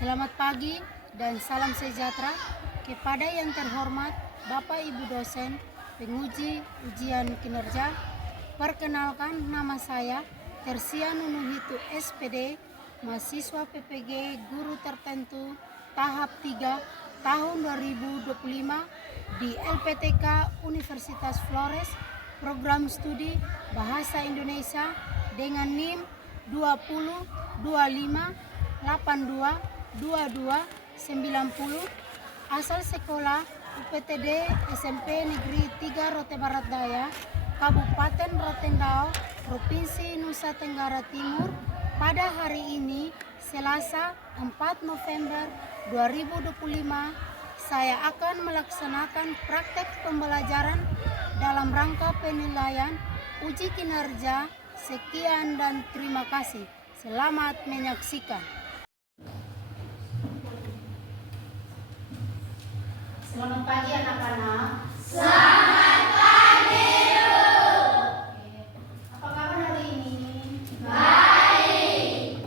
Selamat pagi dan salam sejahtera kepada yang terhormat Bapak Ibu dosen, penguji ujian kinerja. Perkenalkan, nama saya Tersia Nunuhitu SPD, mahasiswa PPG Guru Tertentu tahap 3 tahun 2025 di LPTK Universitas Flores, program studi Bahasa Indonesia dengan NIM 2025822290, asal sekolah UPTD SMP Negeri 3 Rote Barat Daya, Kabupaten Rotendao, Provinsi Nusa Tenggara Timur. Pada hari ini, Selasa 4 November 2025, saya akan melaksanakan praktek pembelajaran dalam rangka penilaian uji kinerja. Sekian dan terima kasih. Selamat menyaksikan. Selamat pagi anak-anak. Selamat pagi, Bu. Apa kabar hari ini? Baik.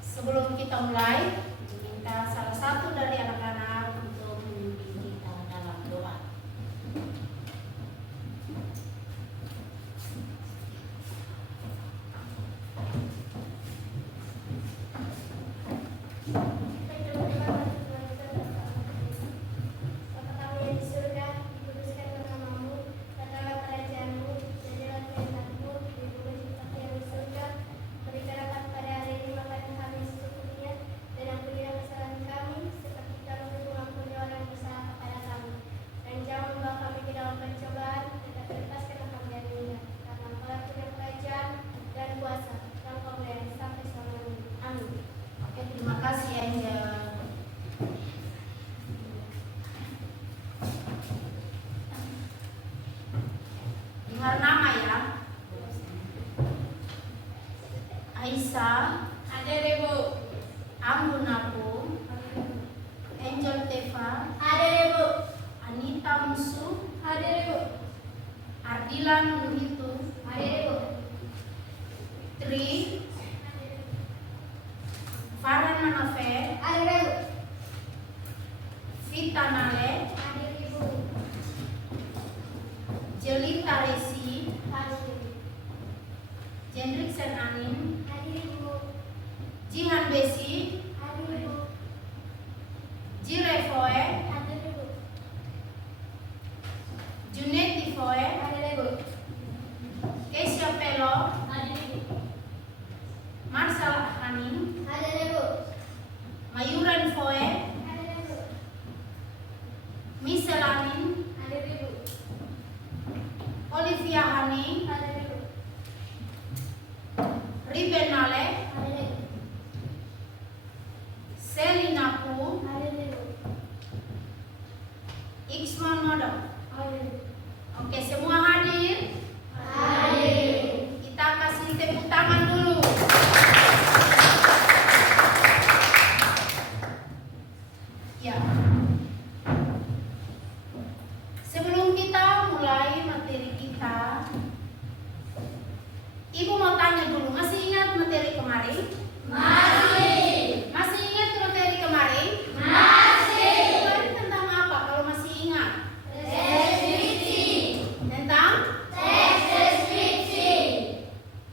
Sebelum kita mulai, minta salah satu dari anak-anak untuk memimpin kita dalam doa. Terima kasih Angel. Dengar nama ya. Aisyah, Ada, Bu. Anggun Apu, Angel Teva, Ada, Bu. Anita Musu, Ada, Bu. Ardila Nuhitu, Ada, Bu. Tri, Farhan Manofe, Ada, Bu. Vita Nale, Ada, Bu. Jelita Resi, Ada, Bu. Jendrik Sen Anim, Ada, Bu. Jihan Besi, Ada, Bu. Jirefoe, Ada, Bu. Juneti Foe, Ada, Bu. Kesia Pelo, Ada, Bu. Marsal Hanim, Ada, Bu. Mayuran Foe, Ada, Bu. Misel Anin, Ada, Bu. Olivia Hani, Ada, Bu. Riben Nale, Ada, Bu. Selina Pu, Ada, Bu. Iksman Modok. Ada, Bu. Oke, semua hadir? Hadir. Kita kasih tepuk tangan dulu. Ya. Sebelum kita mulai materi kita, Ibu mau tanya dulu, masih ingat materi kemarin? Masih. Masih ingat materi kemarin? Masih. Kemarin tentang apa kalau masih ingat? Deskripsi. Tentang? Teks deskripsi.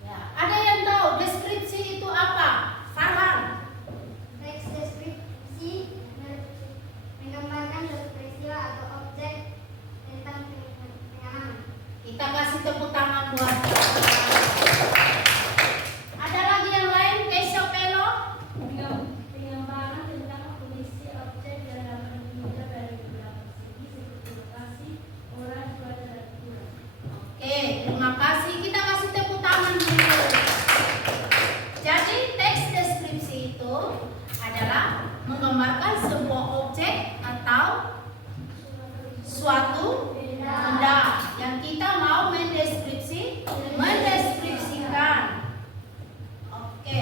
Ya. Ada yang tahu deskripsi itu apa? Farhan? Teks deskripsi menggambarkan suatu peristiwa atau objek tentang pengalaman. Kita kasih tepuk tangan buat. Ada lagi yang lain? Keisha Pelo? Penggambaran tentang kondisi objek dan dapat ditinjau dari beberapa segi seperti lokasi, orang, cuaca, dan ukuran. Oke, terima kasih. Kita kasih tepuk tangan dulu. Jadi teks deskripsi itu adalah menggambarkan sebuah objek atau suatu benda yang kita mau mendeskripsikan. Oke.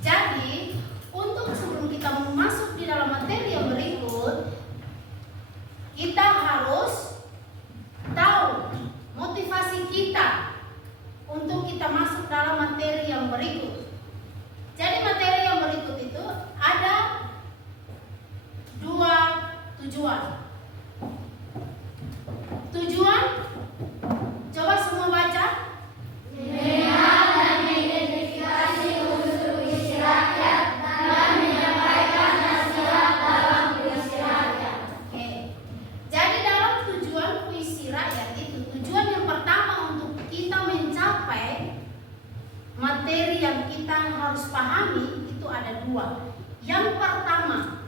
Jadi, untuk sebelum kita masuk di dalam materi yang berikut, kita harus tahu motivasi kita untuk kita masuk dalam materi yang berikut. Jadi materi materi yang kita harus pahami itu ada dua. Yang pertama,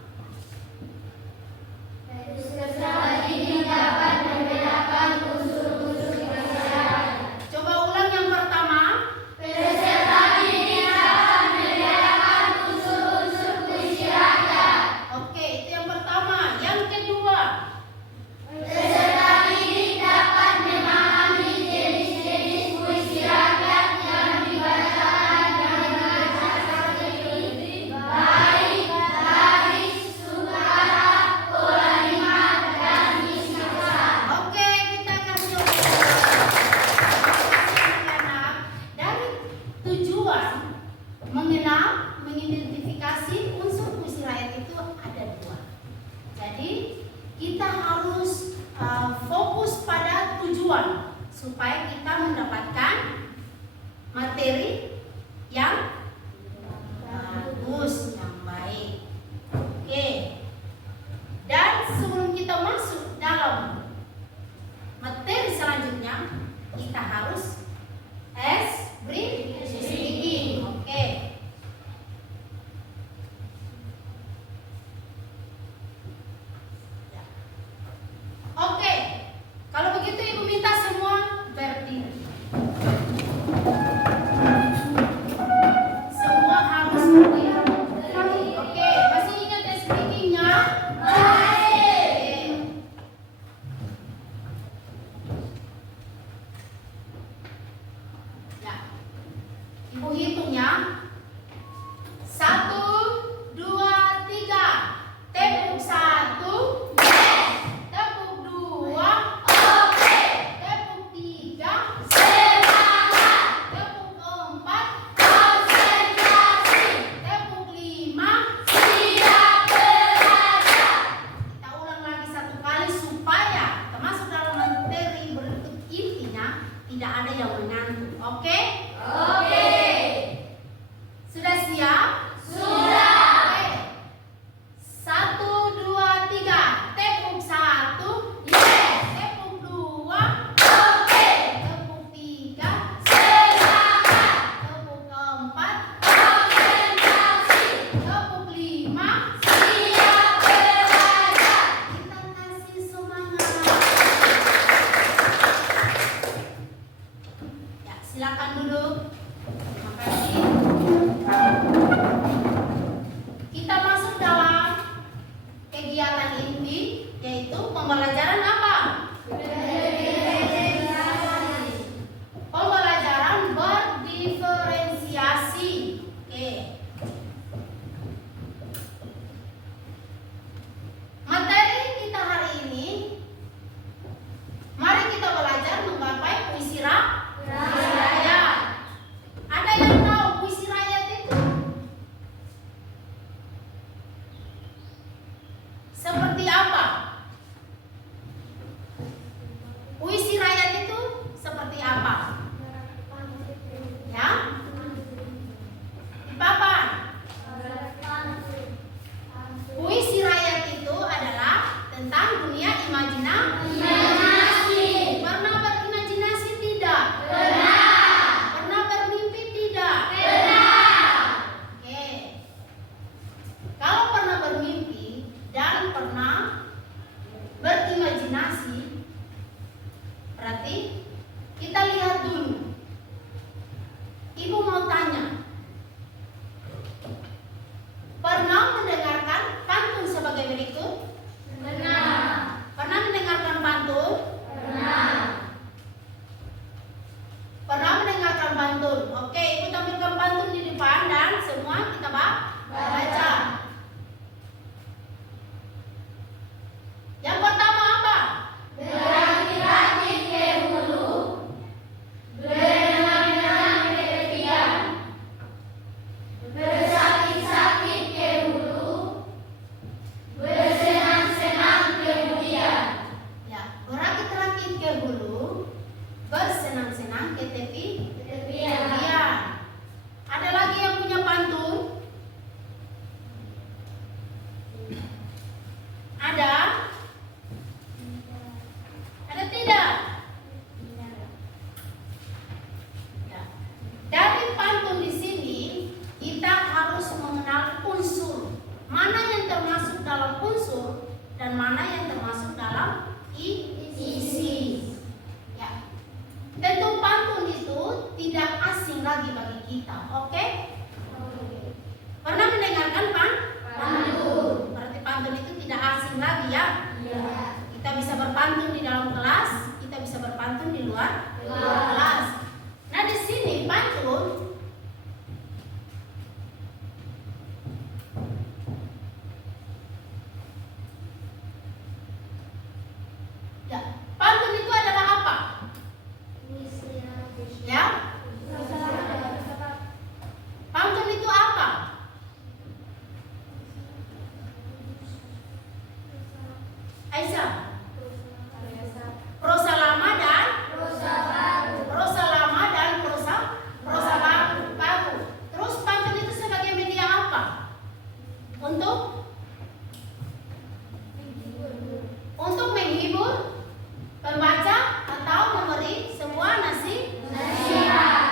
peserta didik dapat membedakan unsur-unsur masyarakat. coba ulang yang pertama. Peserta didik dapat membedakan unsur-unsur puisi rakyat. Oke, itu yang pertama. Yang kedua, Peserta didik dapat memahami jenis-jenis puisi rakyat yang dibacakan dengan cara seperti bait, baris, sukara, kalimat, dan istiqsam. oke, kita akan coba. Anak-anak, dari tujuan mengenal, mengidentifikasi unsur puisi rakyat itu ada dua. Jadi kita harus fokus pada tujuan supaya kita mendapatkan materi yang bagus, yang baik. Oke. Dan sebelum kita masuk dalam materi selanjutnya, kita harus brief speaking. Oke. Ya. Oke. Kalau begitu Ibu minta semua berdiri. Semua harus berdiri. Oke, masih ingat speakingnya? Oke. Ya. Ibu hitung ya. 1, 2, 3. Tepuk 1. Tepuk 2. Tepuk 3. Tepuk 4. Tepuk 5. Kita ulang lagi satu kali supaya termasuk dalam materi berikut intinya tidak ada yang mengantuk. Oke? Sudah siap? Oke. 1, 2, 3. Tepuk 1. Tepuk 2. Tepuk 3. Tepuk 4. Tepuk 5. Kita kasih semangat. Ya, silakan duduk. Terima kasih. Kita masuk dalam kegiatan inti, yaitu pembelajaran apa? Pembelajaran berdiferensiasi. Oke. Materi kita hari ini, mari kita belajar menggapai puisi rakyat. Ada yang tahu puisi rakyat itu seperti apa? Puisi rakyat itu seperti apa? Ya? Di papan. Puisi rakyat itu adalah tentang dunia imajinasi. Pernah berimajinasi tidak? Pernah bermimpi tidak? Oke. Kalau pernah bermimpi dan pernah berimajinasi, berarti kita lihat dulu. Ibu mau tanya, pernah mendengarkan pantun sebagai berikut? Pernah mendengarkan pantun? Pernah mendengarkan pantun? Oke, Ibu tampilkan pantun di depan dan semua kita baca. Yang pertama apa? Berakit-rakit ke hulu, berenang-renang ke tepian, dan mana yang termasuk dalam isi. Ya. Tentu pantun itu tidak asing lagi bagi kita, oke? Pernah mendengarkan pantun? Berarti pantun itu tidak asing lagi ya? Kita bisa berpantun di dalam kelas, kita bisa berpantun di luar kelas. Nah di sini pantun ya, pantun itu adalah apa? Ya, pantun itu apa? Aisyah, prosa lama dan prosa baru. Terus pantun itu sebagai media apa? Untuk menghibur pembaca atau memberi sebuah nasihat.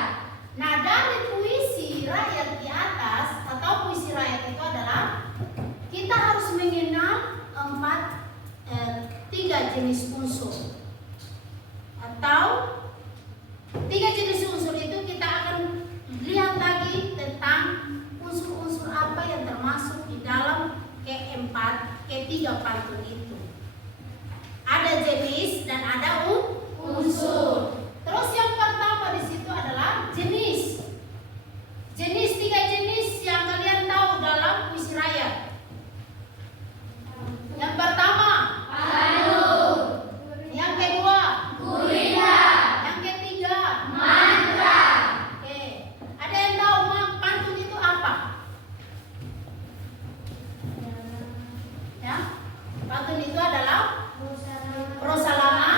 Nah, dari puisi rakyat di atas atau puisi rakyat itu adalah kita harus mengenal tiga jenis unsur atau tiga jenis unsur itu kita akan lihat lagi tentang unsur-unsur apa yang termasuk di dalam ketiga pantun itu. Ada jenis dan ada unsur. Terus yang pertama di situ adalah jenis. Tiga jenis yang kalian tahu dalam puisi rakyat. Yang pertama, yang kedua, yang ketiga, Oke. Ada yang tahu pantun itu apa? Ya, pantun itu adalah prosa lama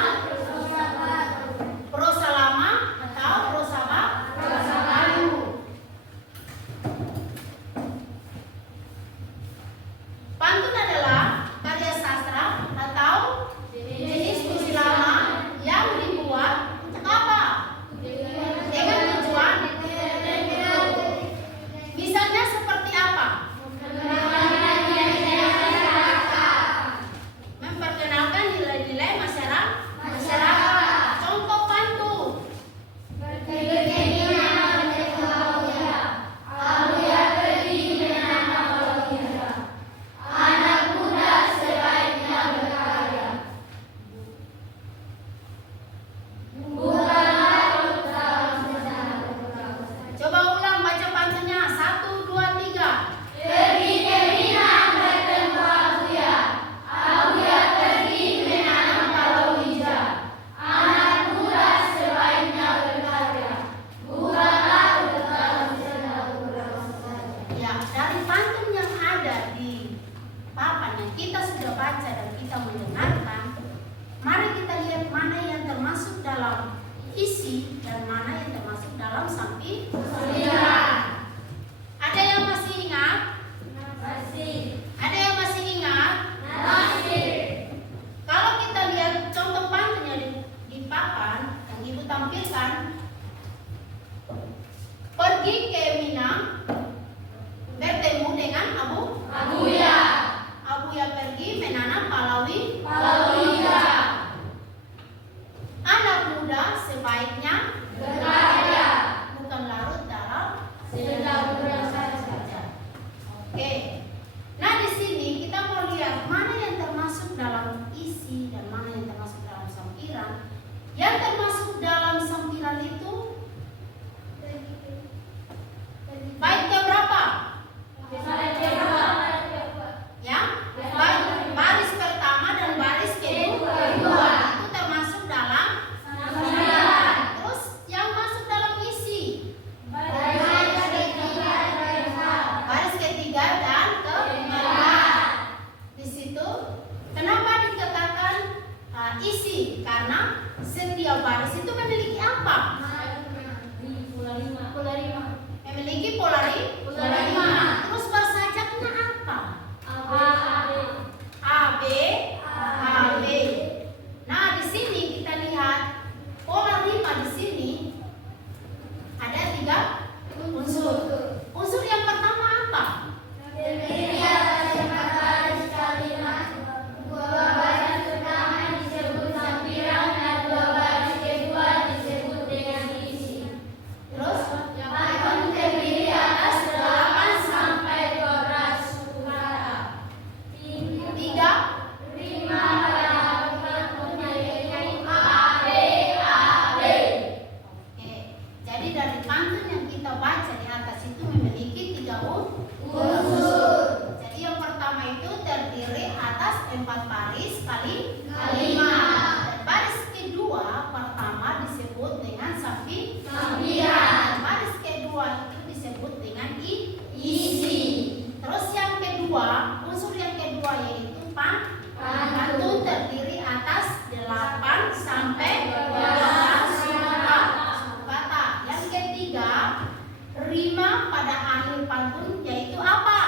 pada akhir pantun yaitu apa?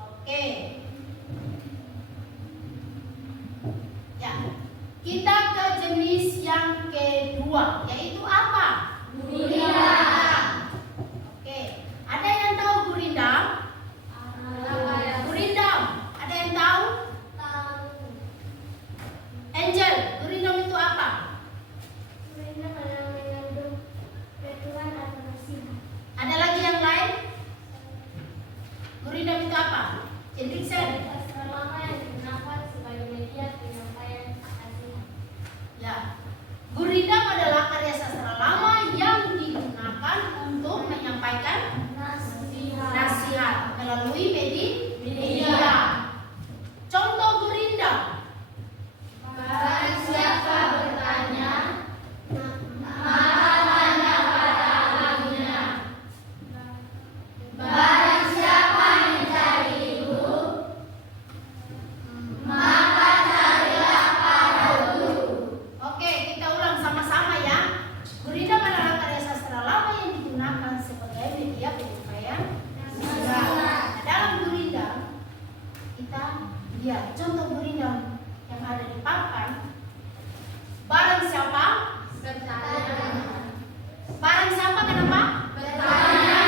Oke. Ya. Kita ke jenis yang kedua yaitu apa? Gurindam. Oke. Ada yang tahu gurindam? Gurindam. Ada yang tahu? Angel, gurindam itu apa? Gurindam adalah mengandung peraturan atau nasihat. Ada lagi yang lain? Gurindam itu apa? Hendriksen. Selama yang digunakan sebagai media penyampaian nasihat. Ya. Gurindam adalah karya sastra lama yang digunakan untuk menyampaikan nasihat melalui media. Contoh gurindam. Barang siapa bertanya, maka tanya pada ahlinya. Barang siapa mencari ilmu, maka carilah pada guru. Oke, kita ulang sama-sama ya. Gurindam adalah karya sastra lama yang digunakan sebagai media penyampaian nasihat. Nah, dalam gurindam kita lihat contoh gurindam yang ada di papan. Barang siapa? Barang siapa kenapa? Bertanya.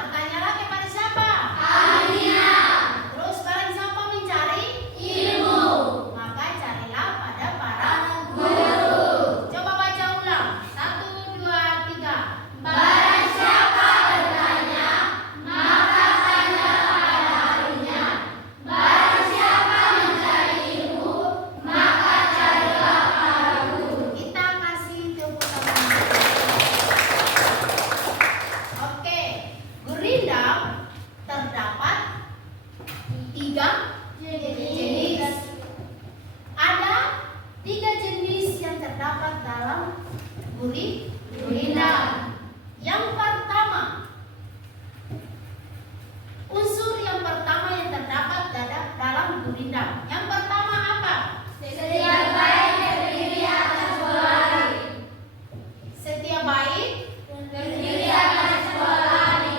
Bertanyalah kepada siapa? Ahlinya. Terus barang siapa mencari Ilmu. maka carilah pada para Guru. Coba baca ulang. 1, 2, 3. Barang siapa bertanya, maka tanya pada ahlinya. Barang siapa mencari ilmu, maka carilah pada guru. Kita kasih tepuk tangan. Oke, gurindam terdapat 3 jenis. Ada 3 jenis yang terdapat dalam gurindam. Yang pertama, unsur yang pertama yang terdapat dalam gurindam. Yang pertama apa? Setiap baik terdiri atas 2 hari. Setiap baik. Terdiri atas 2 hari.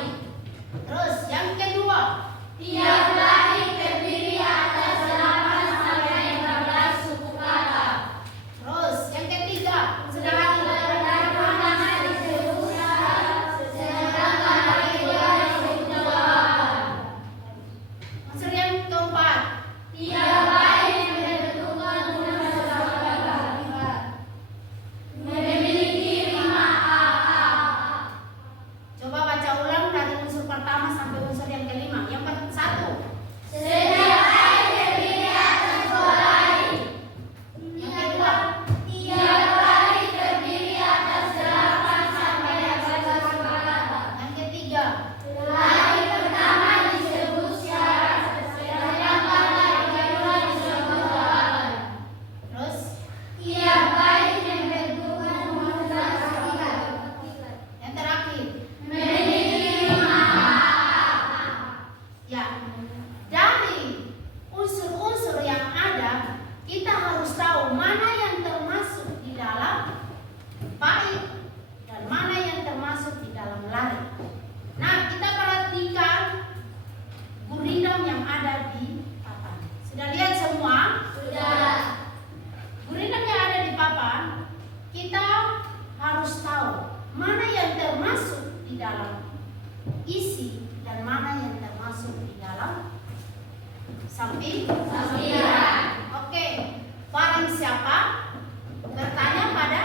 Terus yang kedua, Tiap baik terdiri atas 8 sampai 15 suku kata. terus yang ketiga, Sedangkan pertama disebut syarat, sedangkan hari kedua disebut jawaban. unsur yang keempat, Tiap baik menentukan unsur kata. Memiliki 5 AA. coba baca ulang dari unsur pertama sampai unsur yang kelima. Yang satu, Setiap baik terdiri atas 2 hari. yang kedua, Tiap baik terdiri atas 8 sampai 15 suku kata. yang ketiga, Hari pertama disebut syarat, sedangkan hari kedua disebut jawaban. terus Tiap baik membentukkan unsur kata. yang terakhir. Memiliki 5 AA. Ya, dari unsur-unsur yang ada, kita harus tahu mana yang termasuk di dalam bait dan mana yang termasuk di dalam lari. Nah, kita perhatikan gurindam yang ada di papan. Sudah lihat semua? Sudah. Gurindam yang ada di papan, kita harus tahu mana yang termasuk di dalam isi dan mana yang termasuk di dalam sampiran. Oke, barang siapa bertanya pada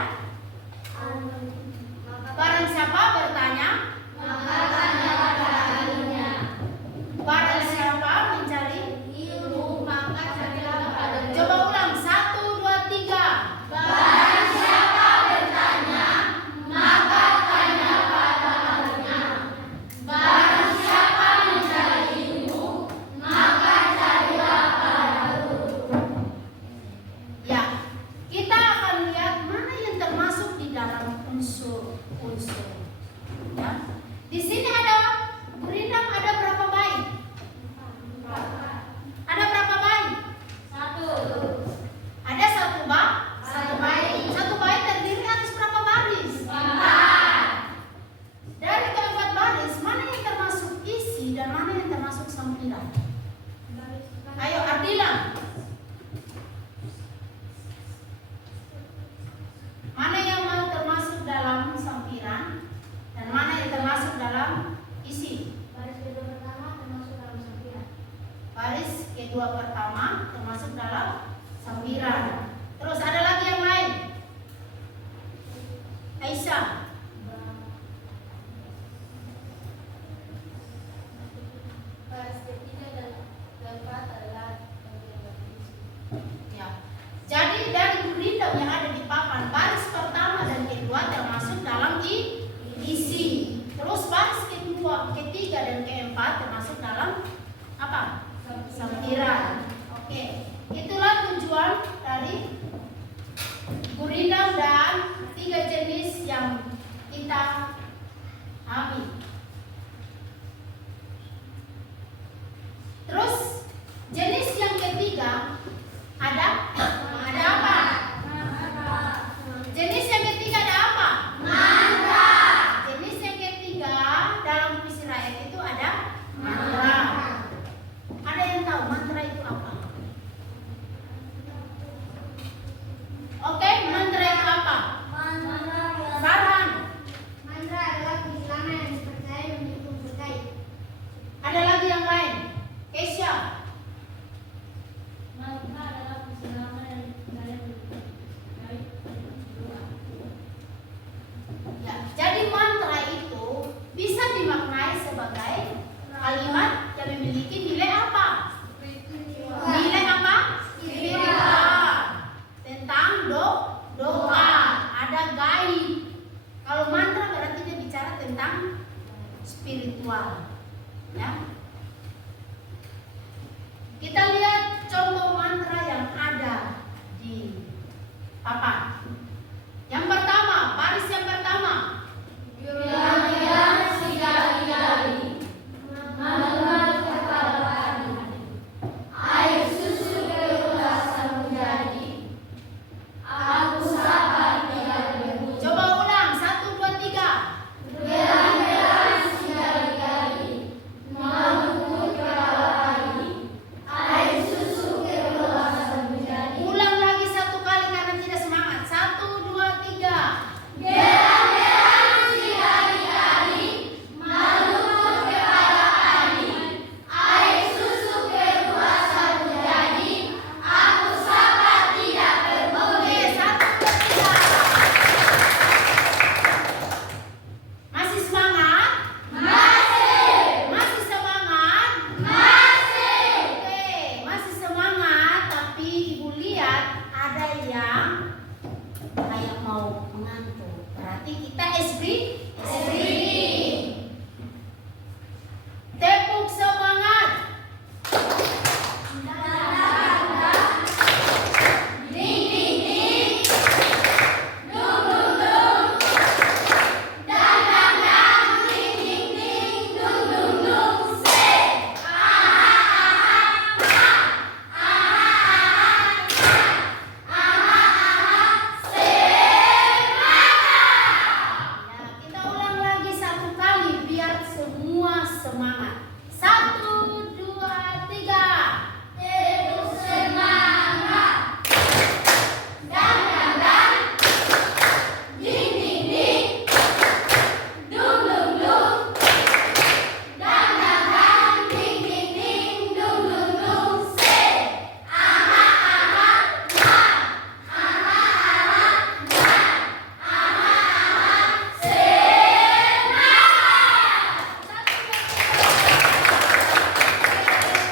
barang siapa bertanya Maka tanya pada ahlinya. barang siapa mencari Ilmu, maka carilah pada guru. coba ulang 1, 2, 3. Barang siapa bertanya, maka tanya pada ahlinya. Barang siapa mencari ilmu, maka carilah pada guru. Ya, tulisan yang ada di papan. Baris pertama dan kedua termasuk dalam isi. Terus baris kedua, ketiga dan keempat termasuk dalam apa? Sampiran. Oke, itulah tujuan dari gurindam dan 3 jenis yang kita ambil. Terus jenis yang ketiga ada apa? Jenis yang ketiga ada apa? Mantra. Jenis yang ketiga dalam puisi rakyat itu ada mantra. Ada yang tahu mantra itu apa? Oke, mantra itu apa? Farhan. Mantra adalah kehilangan yang dipercaya dan dipercaya. Ada lagi yang lain? Keisha. Mantra adalah kehilangan yang dipercaya dan dipercaya. Ya, jadi mantra itu bisa dimaknai sebagai kalimat yang memiliki nilai apa? Nilai apa? Spiritual. Tentang doa. Ada gaib. Kalau mantra berarti dia bicara tentang spiritual. Ya. Kita lihat contoh mantra yang ada di papan. Yang pertama, baris yang pertama. Coba ulang, 1, 2, 3. Ulang lagi 1 kali karena tidak semangat. 1, 2, 3. Oke, 1, 2, 3. Masih semangat? Masih semangat? Oke, masih semangat, tapi Ibu lihat ada yang kayak mau mengantuk. Berarti kita tepuk semangat. Ya, kita ulang lagi 1 kali biar semua semangat. 1, 2, 3.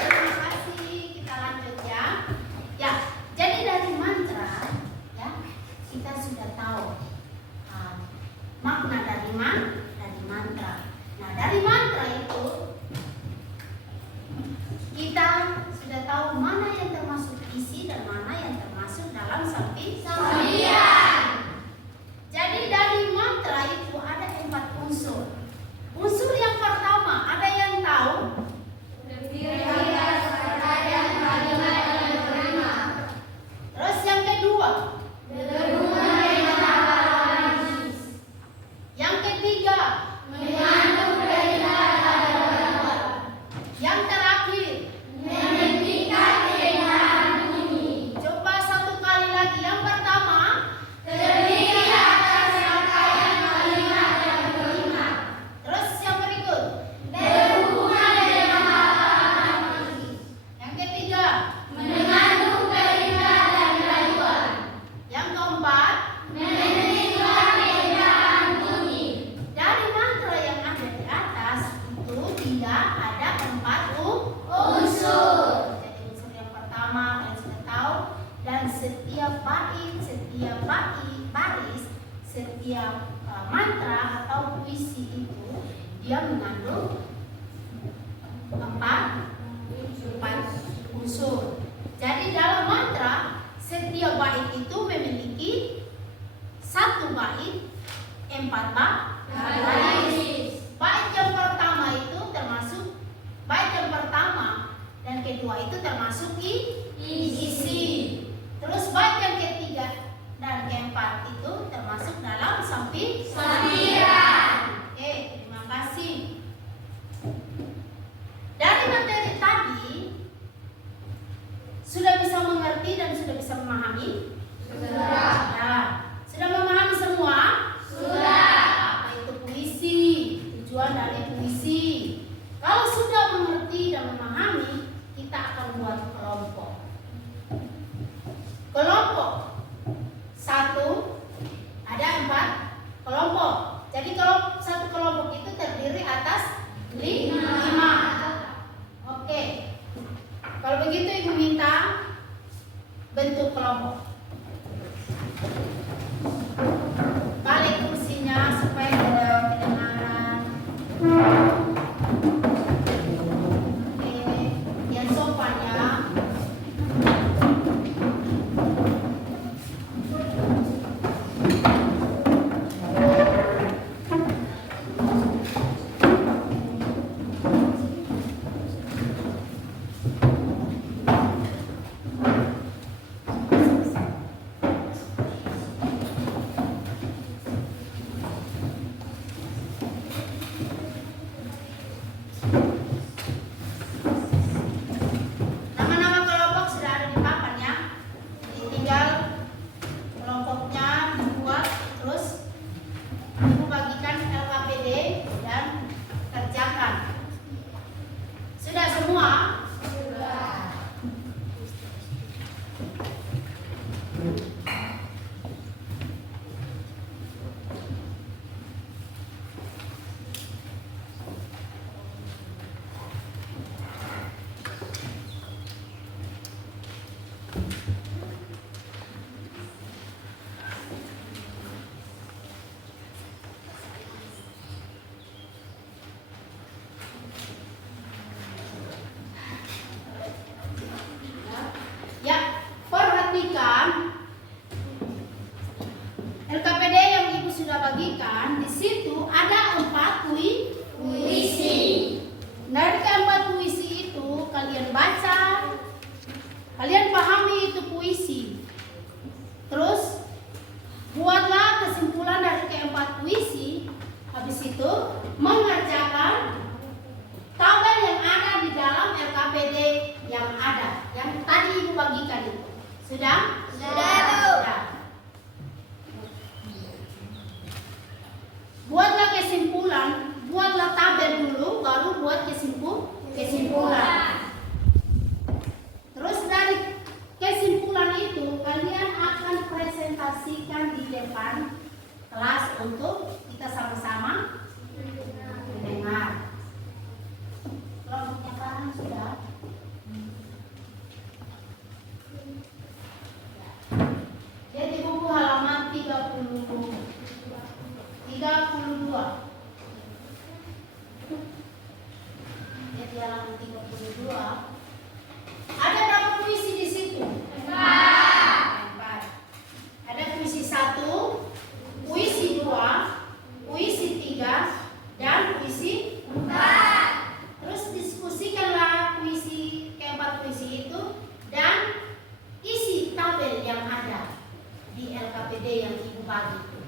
Terima kasih. Kita lanjut ya. Ya, jadi dari mantra ya kita sudah tahu makna dari mantra. Nah, dari mantra itu kita sudah tahu mana yang termasuk isi dan mana yang termasuk dalam sampiran. Jadi dari mantra itu ada 4 unsur. Unsur yang pertama, ada yang tahu? Terus yang kedua? Yang ketiga? Yang terakhir? Coba 1 kali lagi. Yang pertama? dia mengandung empat unsur. Jadi dalam mantra setiap bait itu memiliki satu bait, empat baris. Bait yang pertama itu termasuk bait yang pertama dan kedua itu termasuk isi. Terus bait yang ketiga dan keempat itu termasuk dalam sampiran. Oke, terima kasih. Dari materi tadi sudah bisa mengerti dan sudah bisa memahami? Sudah. Ya. Sudah memahami semua? Sudah. Apa itu puisi? Tujuan dari puisi. Kalau sudah mengerti dan memahami, kita akan buat kelompok. Kelompok satu ada 4 kelompok. Jadi kalau satu kelompok itu terdiri atas 5. Oke. Kalau begitu Ibu minta bentuk kelompok. Balik kursinya supaya ada kedengaran. Oke, yang sopan ya. Nama-nama kelompok sudah ada di papan ya. Jadi tinggal kelompoknya dibuat, terus Ibu bagikan LKPD dan kerjakan. Sudah semua? Sudah. Ya, perhatikan LKPD yang Ibu sudah bagikan. Di situ ada 4 puisi. Dari keempat puisi itu kalian baca, kalian pahami itu puisi. Terus buatlah kesimpulan dari keempat puisi. Habis itu mengerjakan tabel yang ada di dalam LKPD yang ada, yang tadi Ibu bagikan itu. Sudah? Sudah. Buatlah kesimpulan, buatlah tabel dulu, baru buat kesimpulan. Terus dari kesimpulan itu kalian akan presentasikan di depan kelas untuk kita sama-sama mendengar. Kelompoknya paham sudah? Jadi buku halaman 32. Jadi halaman 32. Ada berapa puisi di situ? 4. Ada puisi 1, puisi 2, puisi 3, dan puisi 4. Terus diskusikanlah keempat puisi itu dan isi tabel yang ada di LKPD yang Ibu bagi itu.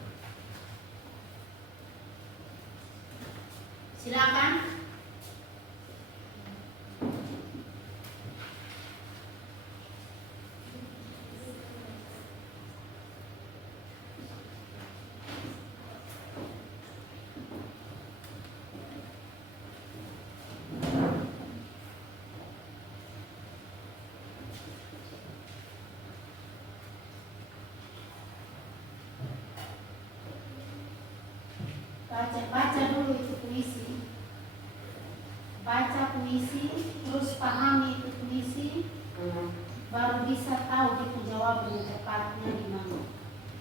Silakan. Baca dulu itu puisi. Baca puisi, terus pahami itu puisi, baru bisa tahu itu jawaban tepatnya di mana.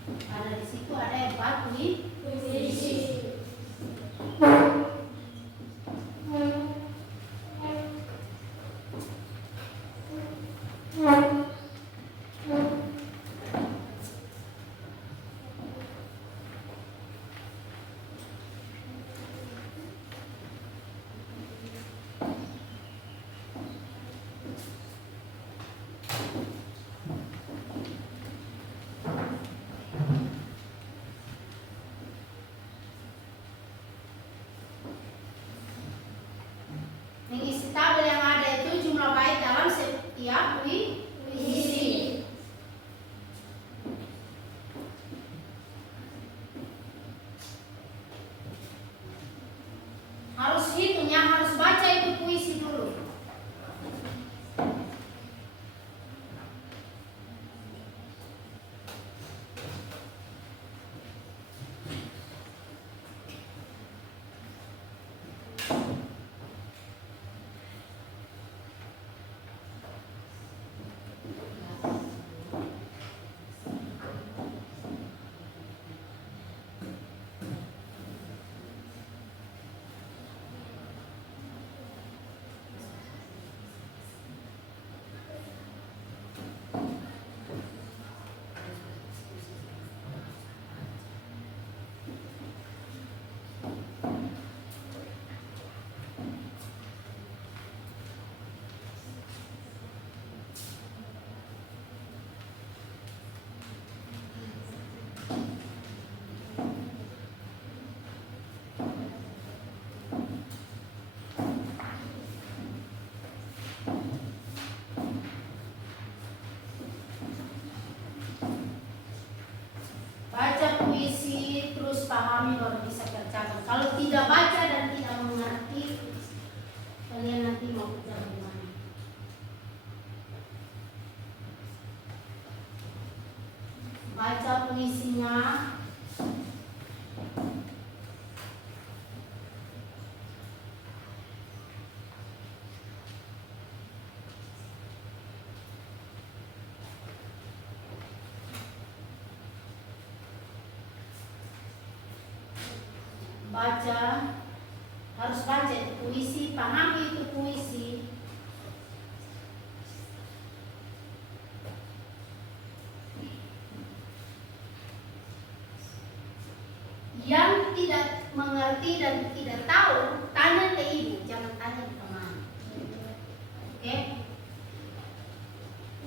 Karena di situ ada 4 puisi. pokoknya harus baca itu puisi dulu. Baca puisi terus pahami baru bisa kerjakan. Kalau tidak baca dan tidak mengerti, kalian nanti mau kerja bagaimana? Baca puisinya. Baca, harus baca itu puisi, pahami itu puisi. Yang tidak mengerti dan tidak tahu, tanya ke ibu, jangan tanya ke teman. Oke?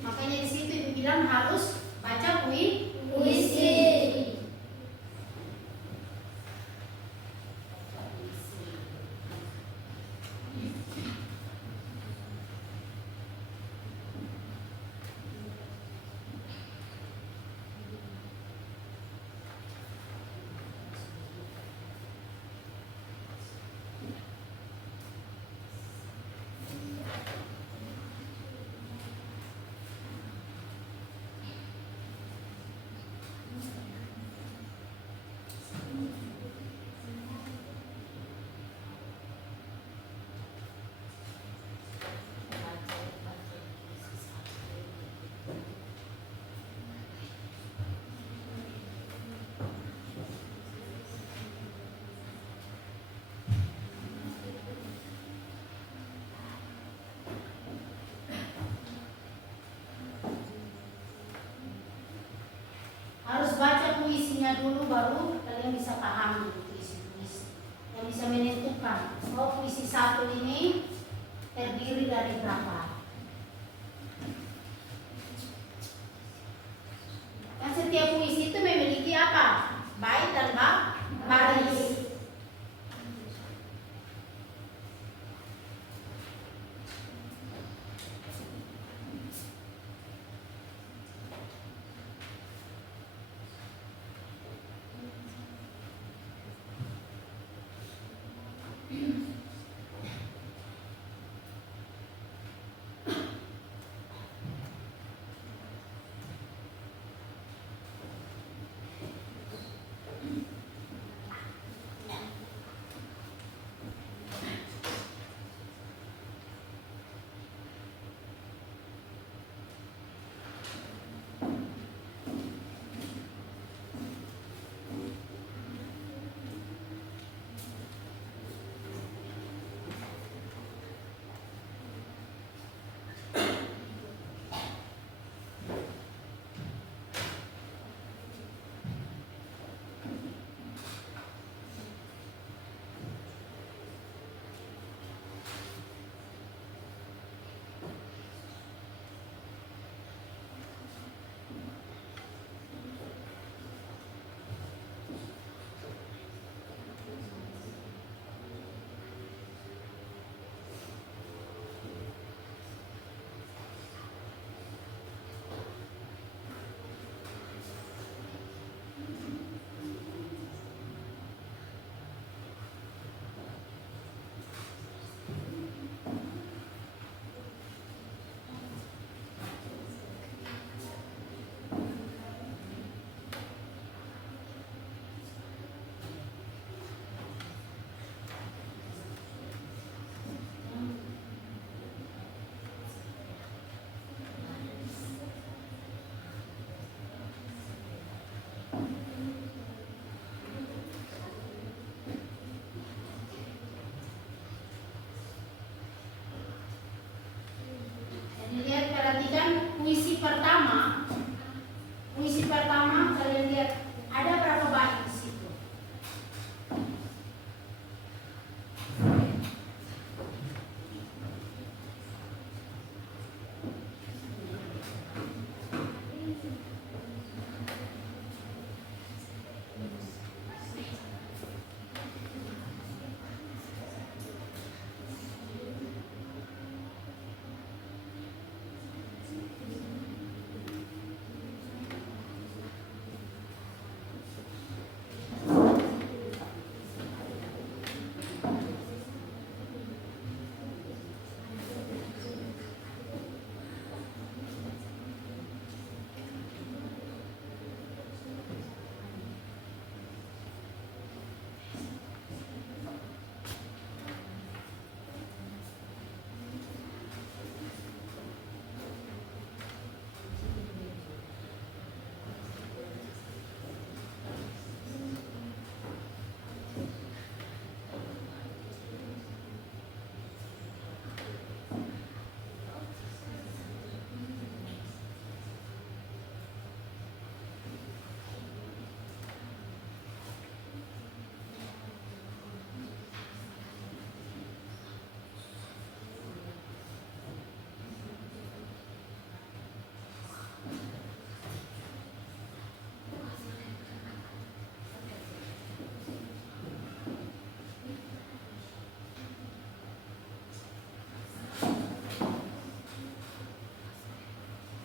Makanya di situ ibu bilang harus baca puisi. Harus baca puisinya dulu baru kalian bisa pahami puisi-puisi. Yang bisa menentukan oh puisi satu ini terdiri dari berapa. Dan setiap puisi itu memiliki apa? Bait dan baris. puisi pertama kalian lihat ada berapa bait di situ?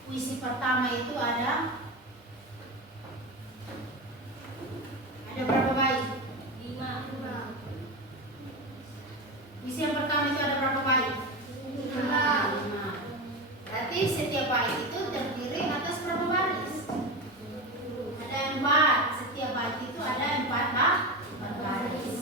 Puisi pertama itu ada berapa bait? 5. Puisi yang pertama itu ada berapa bait? 5. Berarti setiap bait itu terdiri atas berapa baris? Ada 4. Setiap bait itu ada 4 baris.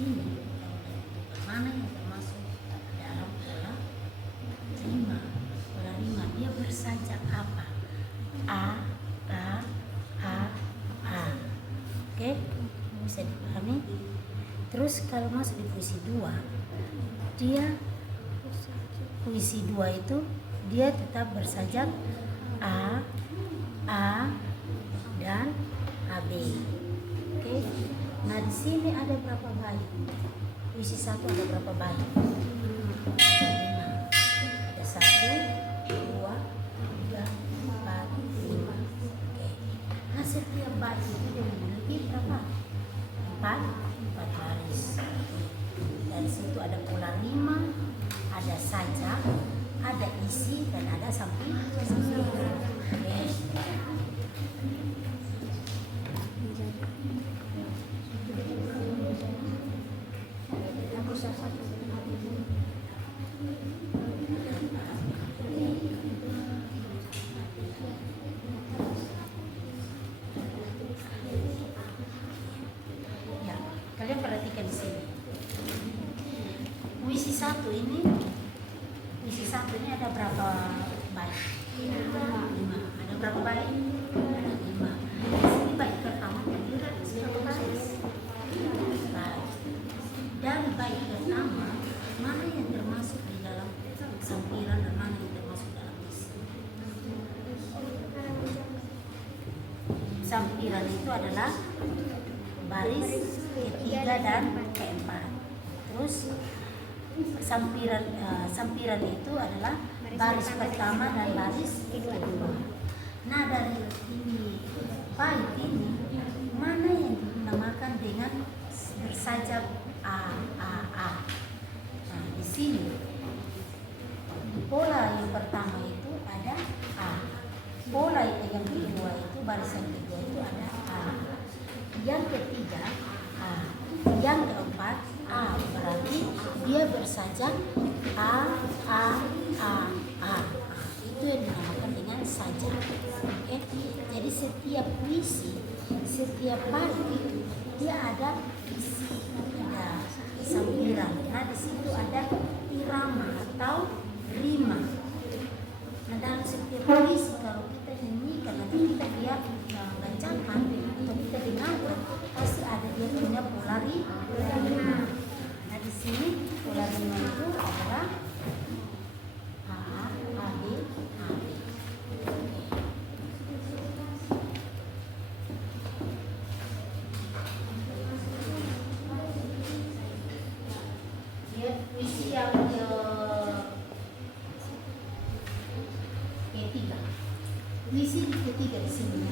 sini kalau dari tukar mana yang termasuk dalam pola 5. Pola 5 dia bersajak apa? A, A, A, A. Oke, bisa dipahami? Terus kalau masuk di puisi 2, dia puisi 2 itu dia tetap bersajak A, dan AB. Oke. Nah, di sini ada berapa bait? Puisi 1 ada berapa bait? 5. Ada 1, 2, 3, 4, 5. Oke. Nah, setiap bait itu dia memiliki berapa? 4 baris. Dari situ ada pola 5, ada sajak, ada isi, dan ada sampiran. Oke. Ya, kalian perhatikan di sini. Puisi 1 ini ada berapa bait? 5. Ada berapa bait? Ada 5. Di sini bait pertama terdiri dari berapa baris? Baik. Dari bait pertama, mana yang termasuk di dalam sampiran dan mana yang termasuk dalam isi? Sampiran itu adalah baris ketiga dan keempat. Terus sampiran itu adalah baris pertama dan baris kedua. Nah, dari ini bait ini mana yang dinamakan dengan bersajak A. Nah, di sini pola yang pertama itu ada A. Pola yang kedua itu barisan kedua itu ada A. Yang ketiga A. Yang keempat A, berarti dia bersajak A. Itu yang dinamakan dengan sajak. Oke. Jadi setiap puisi, setiap bait itu dia ada isi, ada sampiran. Nah, di situ ada irama atau rima. Nah, dalam setiap puisi kalau kita nyanyikan atau kita lihat bacakan atau kita dengarkan, pasti ada dia punya pola rima. Nah, di sini pola rima itu adalah A, B. Dia puisi yang ketiga. Puisi ketiga di sini.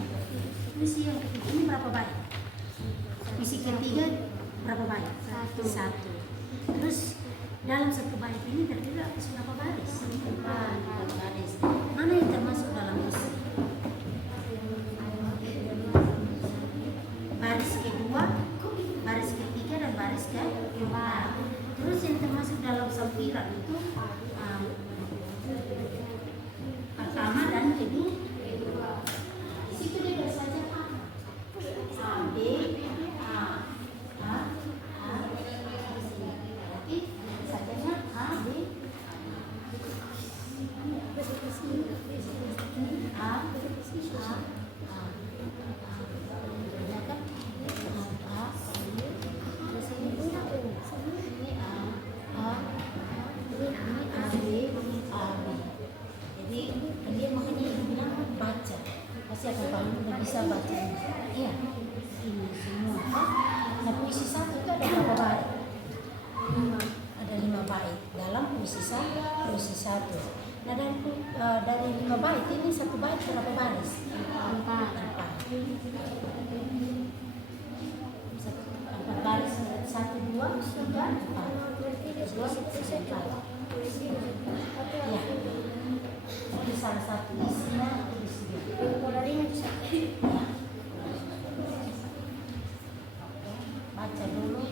Puisi yang ketiga ini berapa bait? Puisi ketiga berapa bait? 1. Terus dalam satu bait ini terdiri atas berapa baris? 4 baris. Mana yang termasuk dalam isi? Baris kedua, baris ketiga, dan baris keempat. Terus yang termasuk dalam sampiran itu pertama dan kedua. Di situ dia bersajak A, B, A. Berarti sajaknya A, B, pasti akan kamu bisa baca. Iya, ini semua. Nah, puisi 1 itu ada berapa bait? Ada 5 bait dalam puisi 1. Nah, dari 5 bait ini 1 bait berapa baris? 4 baris. 1, 2, 3, 4. Ya, ini salah satu isinya. Baca dulu.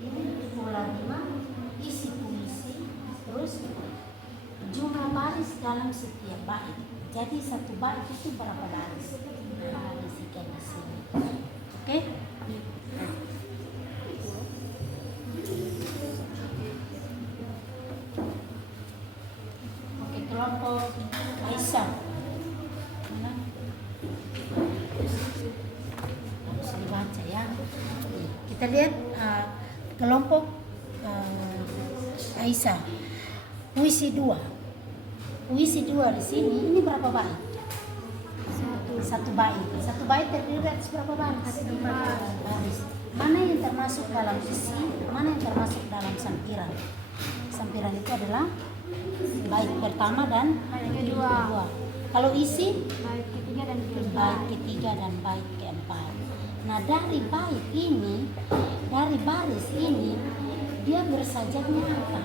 Ini pola 5, isi puisi, terus jumlah baris dalam setiap bait. Jadi satu bait itu berapa baris? Nah, isikan di sini. Oke? Oke, kelompok Aisyah. Mana? Harus dibaca ya. Kita lihat kelompok Aisyah. Puisi 2. Puisi 2 di sini ini berapa bait? Satu bait. Satu bait terdiri atas berapa baris? Baris. Mana yang termasuk dalam isi? Mana yang termasuk dalam sampiran? Sampiran itu adalah bait pertama dan kedua. Kalau isi Bait ketiga dan bait ketiga dan bait keempat. Nah, dari bait ini, dari baris ini, dia bersajaknya apa?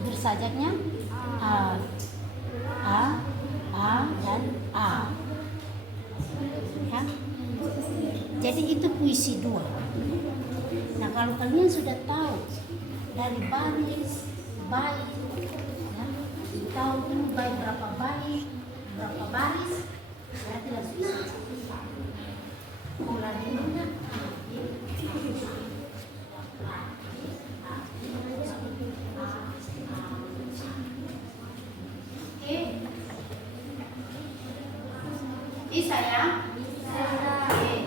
Bersajaknya A, dan A. Ya. Jadi itu puisi 2. Nah, kalau kalian sudah tahu dari baris, bait, ya, tahu ini bait berapa bait, berapa baris, berarti langsung bisa. Ulangi enggak? Oke. Bisa ya? Oke.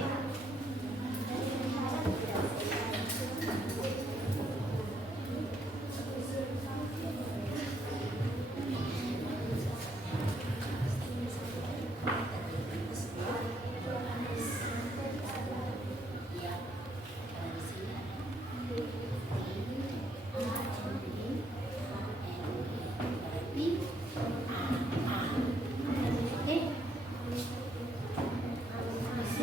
Di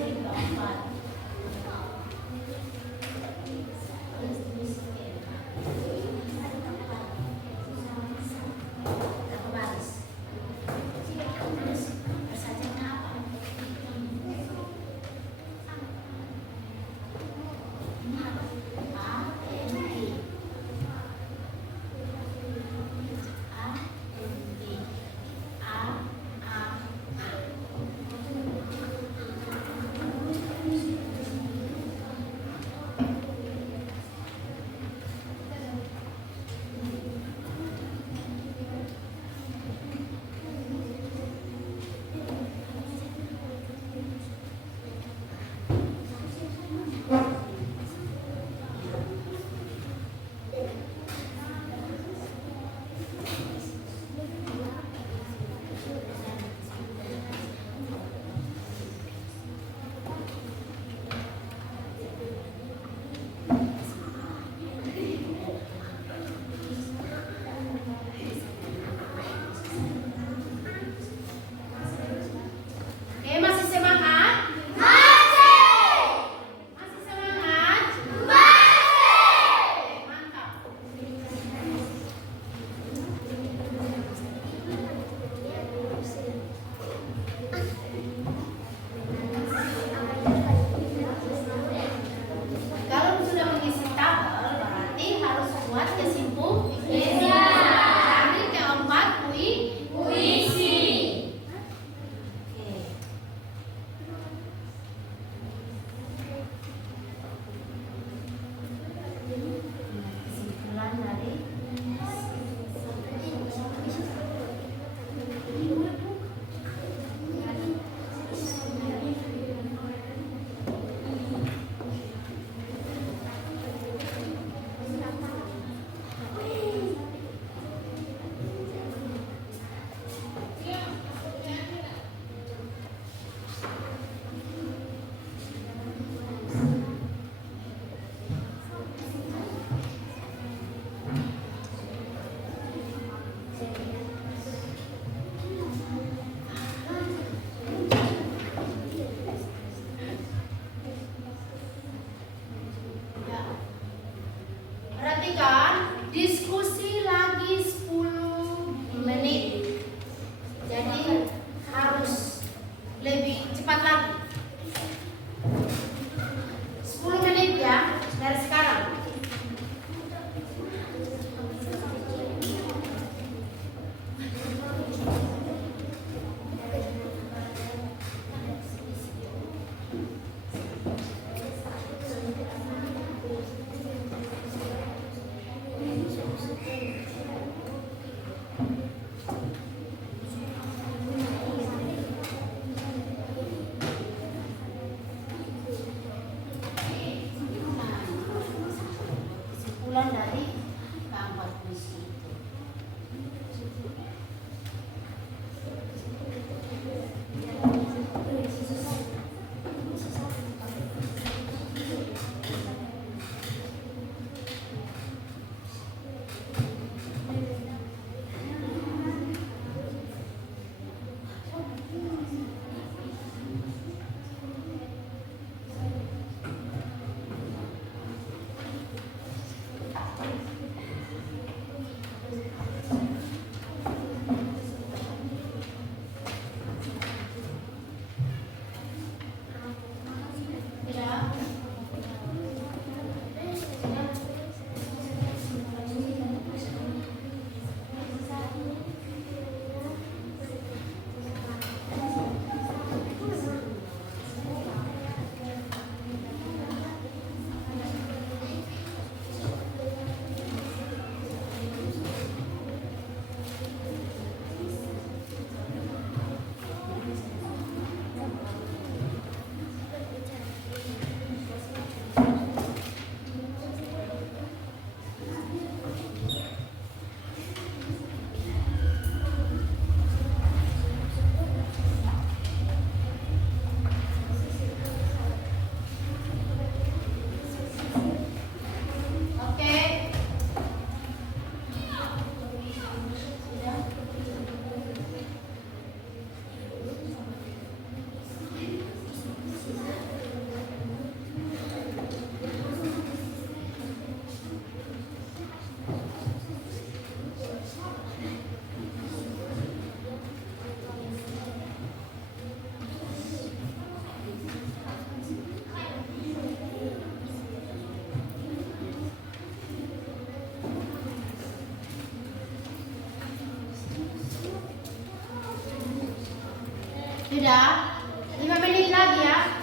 Sudah? 5 menit lagi ya.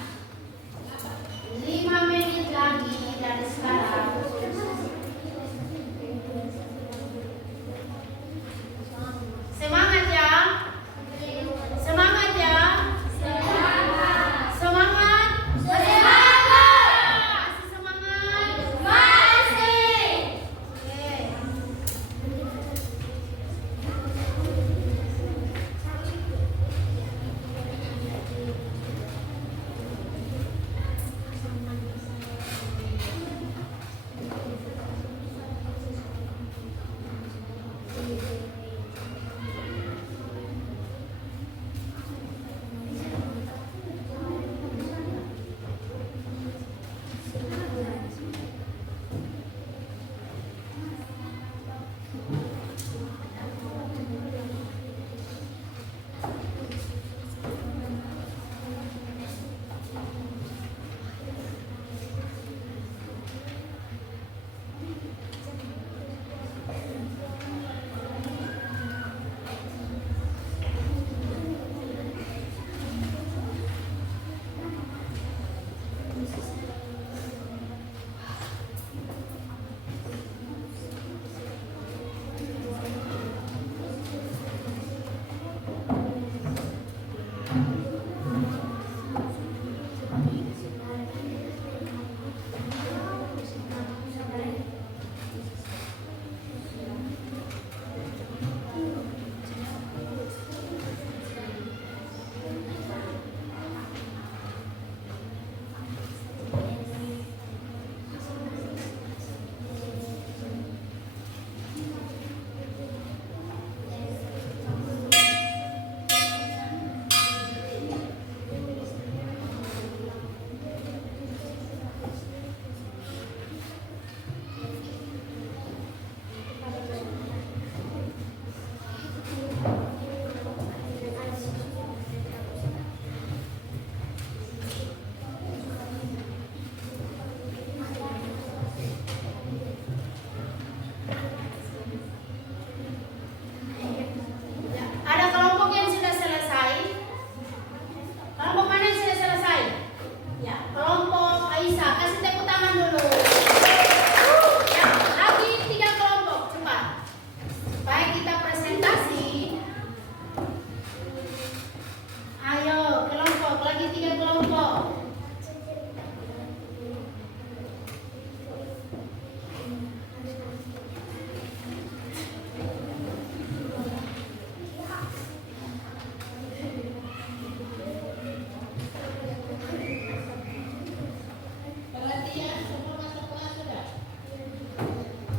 5 menit lagi dari sekarang. Semangat ya. Semangat ya. Semangat. Semangat. Masih semangat. Masih. Oke. Ada kelompok yang sudah selesai? Kelompok mana yang sudah selesai? Ya, kelompok Aisyah. Kasih tepuk tangan dulu. Ya, lagi 3 kelompok. Cepat. Baik, kita presentasi. Ayo, kelompok. Lagi 3 kelompok.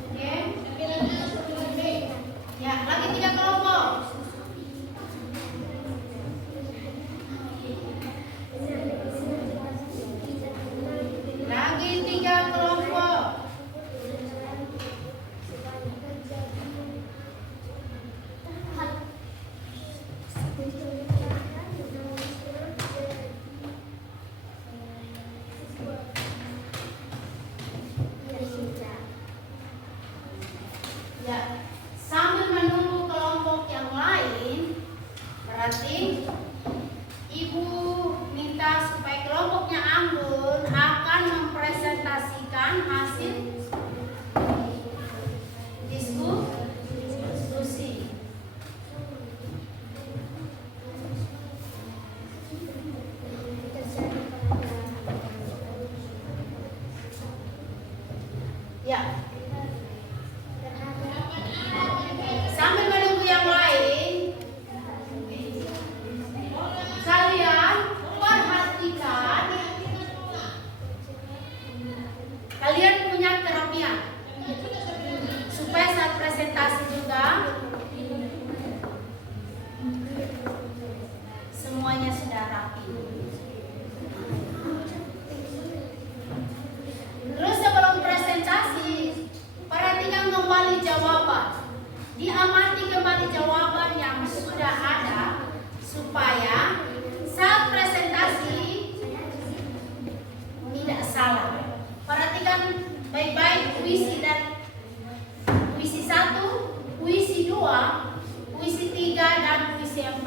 Oke. Ya, lagi 3 kelompok. Lagi 3 kelompok. Ya, sambil menunggu kelompok yang lain, berarti Ibu minta supaya kelompoknya Anggun akan mempresentasikan hasil diskusi. Ya. Sambil menunggu yang lain, kalian perhatikan, kalian punya kerapian supaya saat presentasi juga semuanya sudah rapi. Terus sebelum presentasi, perhatikan kembali jawaban. Diamati kembali jawaban yang sudah ada supaya saat presentasi tidak salah. Perhatikan baik-baik puisi dan puisi 1, puisi 2, puisi 3 dan puisi 4.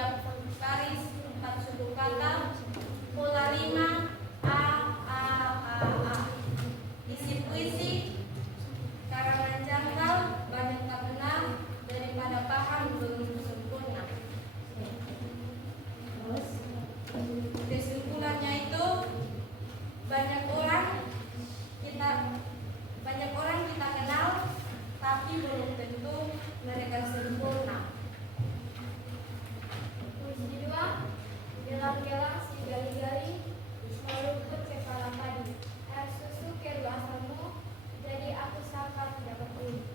tiap baris 4 suku kata. Pola 5 A. Isi puisi karangan jangkau, banyak tak benar daripada paham belum sempurna. Kesimpulannya itu banyak orang kita kenal, tapi belum tentu mereka sempurna. Puisi 2. Gelang-gelang si gali-gali, meruput kepala padi. Air susu ke asalmu, jadi aku sangka tidak peduli.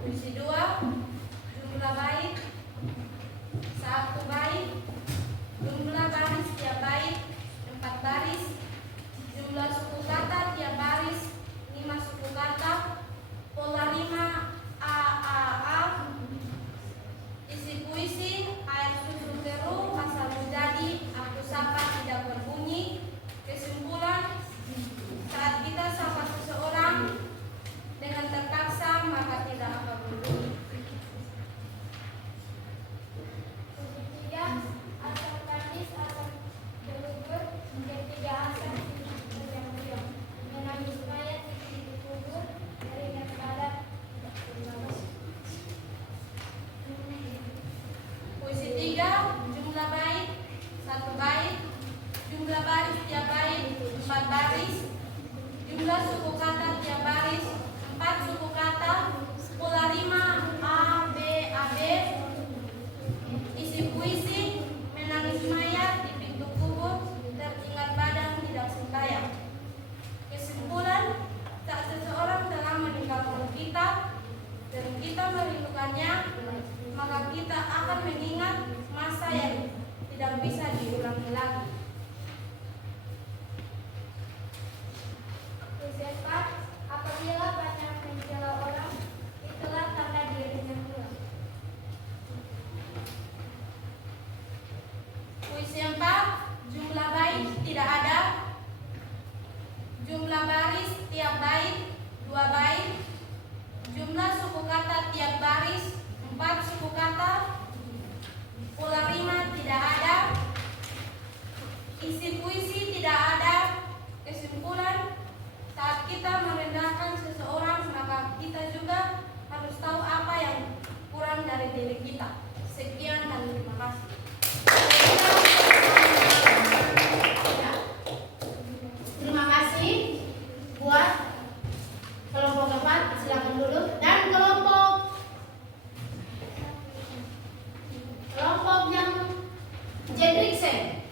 Puisi 2. Jumlah bait 1 bait. Jumlah baris tiap bait 4 baris. Jumlah suku kata tiap baris 5 suku kata. Pola 5 A. Isi puisi air susu keruh asal menjadi aku sapa tidak berbunyi. Kesimpulan, saat kita sapa seseorang dengan terpaksa maka tidak akan berbunyi. Puisi 3. Asam kandis, asam berubur, ketiga asam yang menangis mayat di kubur, keringat badan. Puisi 3. Jumlah bait 1 bait. Jumlah baris tiap bait 4 baris. Jumlah suku kata tiap baris 4 suku kata. Pola 5 A B. Isi puisi menangis mayat di pintu kubur, teringat badan tidak sembahyang. Kesimpulan, saat seseorang telah meninggalkan kita dan kita merindukannya, maka kita akan mengingat masa yang tidak bisa diulangi lagi. Puisi 4. Apabila banyak mencela orang, itulah tanda dirinya pula. Puisi 4. Jumlah bait tidak ada. Jumlah baris tiap bait 2 bait. Jumlah suku kata tiap baris 4 suku kata. Pola 5 tidak ada. Isi puisi tidak ada. Kesimpulan, saat kita merendahkan seseorang maka kita juga harus tahu apa yang kurang dari diri kita. Sekian dan terima kasih. Terima kasih buat kelompok keempat, silakan dulu. Dan kelompok yang Jendriksen.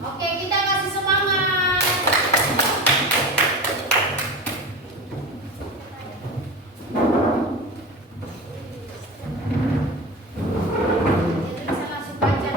Oke, kita kasih semangat. Jendriksen langsung baca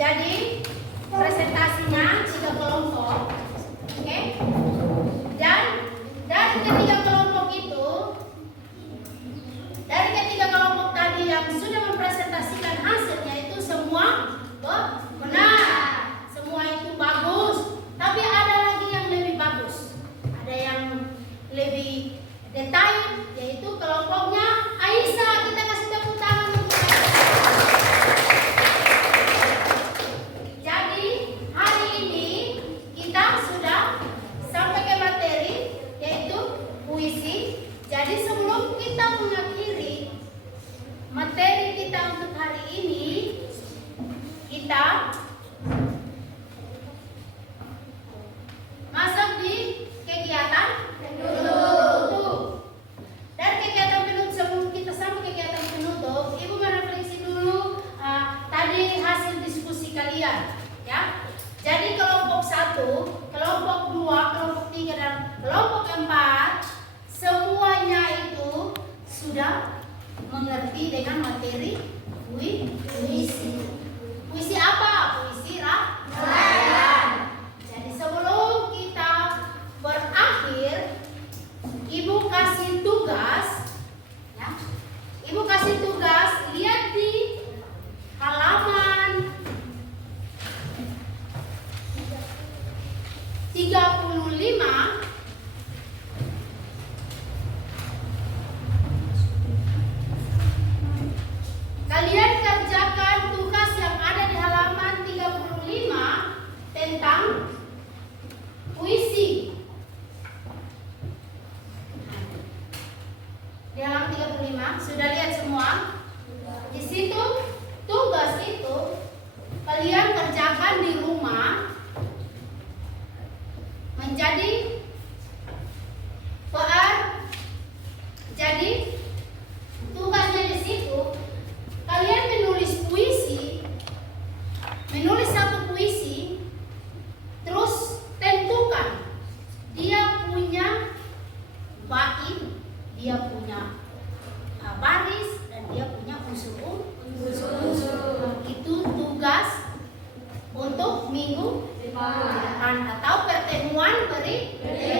Jadi presentasinya 3 kelompok, oke? Dan dari ketiga kelompok tadi yang sudah mempresentasikan hasilnya itu semua benar, semua itu bagus. Tapi ada lagi yang lebih bagus, ada yang lebih detail, yaitu kelompoknya Aisyah. Kita kasih tepuk tangan untuk Aisyah. Jadi hari ini kita sudah sampai ke materi, yaitu puisi. Jadi sebelum kita mengakhiri materi kita untuk hari ini, kita masuk di kegiatan penutup. Dari kegiatan penutup, sebelum kita sampai kegiatan penutup, Ibu merefleksi dulu tadi hasil diskusi kalian, ya. Jadi kelompok 1, kelompok 2, kelompok 3 dan kelompok 4 semuanya itu sudah mengerti dengan materi puisi. Puisi apa? Puisi rakyat. Jadi sebelum kita berakhir, Ibu kasih tugas, ya. Ibu kasih tugas, lihat di halaman 35. Kalian kerjakan tugas yang ada di halaman 35 tentang puisi. Di halaman 35 sudah lihat semua? Di situ tugas itu kalian kerjakan di rumah menjadi PR. Jadi tugasnya di situ kalian menulis puisi, menulis satu puisi, terus tentukan dia punya bait, dia punya baris, dan dia punya unsur. Itu tugas untuk minggu depan atau pertemuan berikutnya.